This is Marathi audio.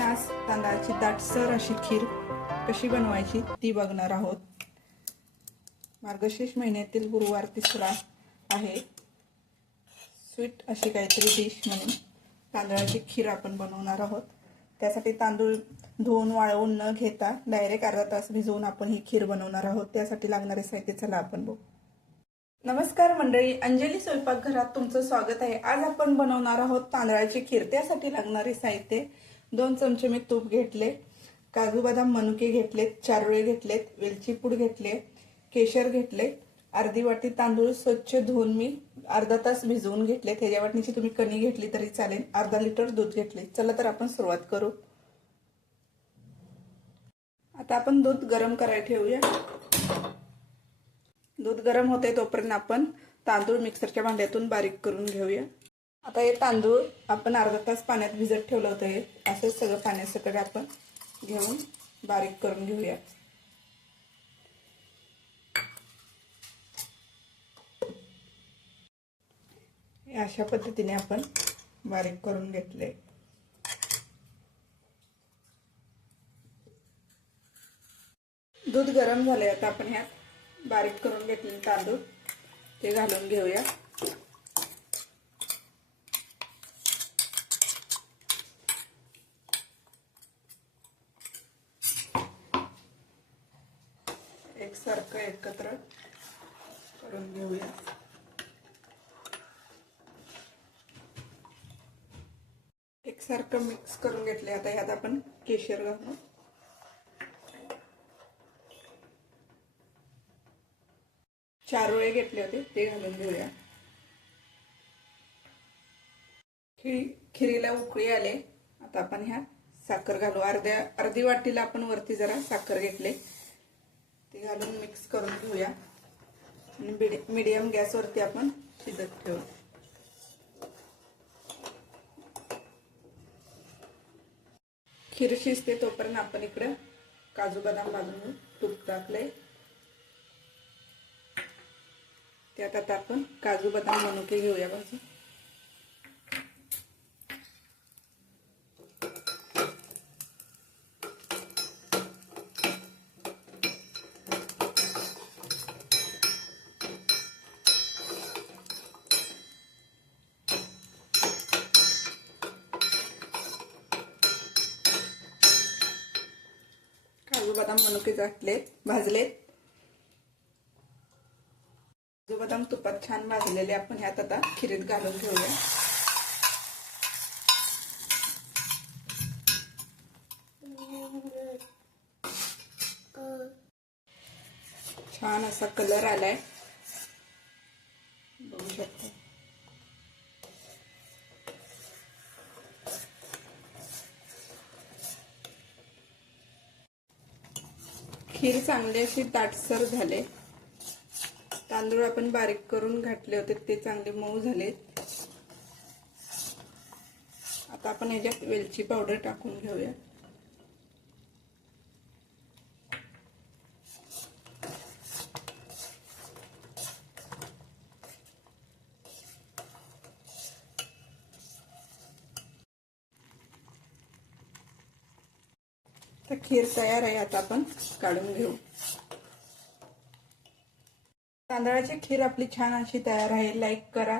आपण आज तांदळाची दाटसर अशी खीर कशी बनवायची ती बघणार आहोत। मार्गशीर्ष महिन्यातील गुरुवार तिसरा आहे। स्वीट अशी काहीतरी डिश म्हणून तांदळाची खीर आपण बनवणार आहोत। त्यासाठी तांदूळ धुवून वाळवून न घेता डायरेक्ट अर्धा तास भिजवून आपण ही खीर बनवणार आहोत। त्यासाठी लागणारे साहित्य चला आपण बघू। नमस्कार मंडळी, अंजली स्वयंपाकघरात तुमचं स्वागत आहे। आज आपण बनवणार आहोत तांदळाची खीर। त्यासाठी लागणारे साहित्य 2 चमचे मी तूप घेतले, काजू बदाम मनुके घेतलेत, चारोळे घेतलेत, वेलची पूड घेतले, केशर घेतले, अर्धी वाटी तांदूळ स्वच्छ धुवून मी अर्धा तास भिजवून घेतले। त्याच्या वाटणीची तुम्ही कणी घेतली तरी चालेल। अर्धा लिटर दूध घेतले। चला तर आपण सुरुवात करू। आता आपण दूध गरम करायला ठेवूया। दूध गरम होते तोपर्यंत आपण तांदूळ मिक्सरच्या भांड्यातून बारीक करून घेऊया। आता हे तांदूळ आपण अर्धा तास पाण्यात भिजत ठेवलं होतं। हे असं सगळं पाण्यासकट आपण घेऊन बारीक करून घेऊया। अशा पद्धतीने आपण बारीक करून घेतले। दूध गरम झाले। आता आपण ह्यात बारीक करून घेतलेले तांदूळ ते घालून घेऊया। एकसारखं एकत्र करून घेऊया। एकसारखं मिक्स करून घेतले। आता ह्यात आपण केशर घालू। चारोळे घेतले होते ते घालून घेऊया। खिरीला उकळी आले। आता आपण ह्या साखर घालू। अर्धी वाटीला आपण वरती जरा साखर घेतले ते घालून मिक्स करून घेऊया आणि मीडियम गॅसवरती आपण शिजत ठेवू। खीर शिजते तोपर्यंत आपण इकडे काजू बदाम भाजून तूप टाकले। त्यात आता आपण काजू बदाम मनुके घेऊया भाजून। काजू बदाम मनुके भाजलेत। काजू बदाम तुपात छान भाजलेले आपण ह्यात आता खिरीत घालून घेऊया। छान असा कलर आलाय, बघू शकता। खीर चांगली अशी दाटसर झाले। तांदूळ आपण बारीक करून घातले होते ते चांगले मऊ झाले। आता आपण याच्यात वेलची पावडर टाकून घेऊया। तर खीर तयार आहे। आता आपण काढून घेऊ। तांदळाची खीर आपली छान अशी तयार आहे। लाईक करा,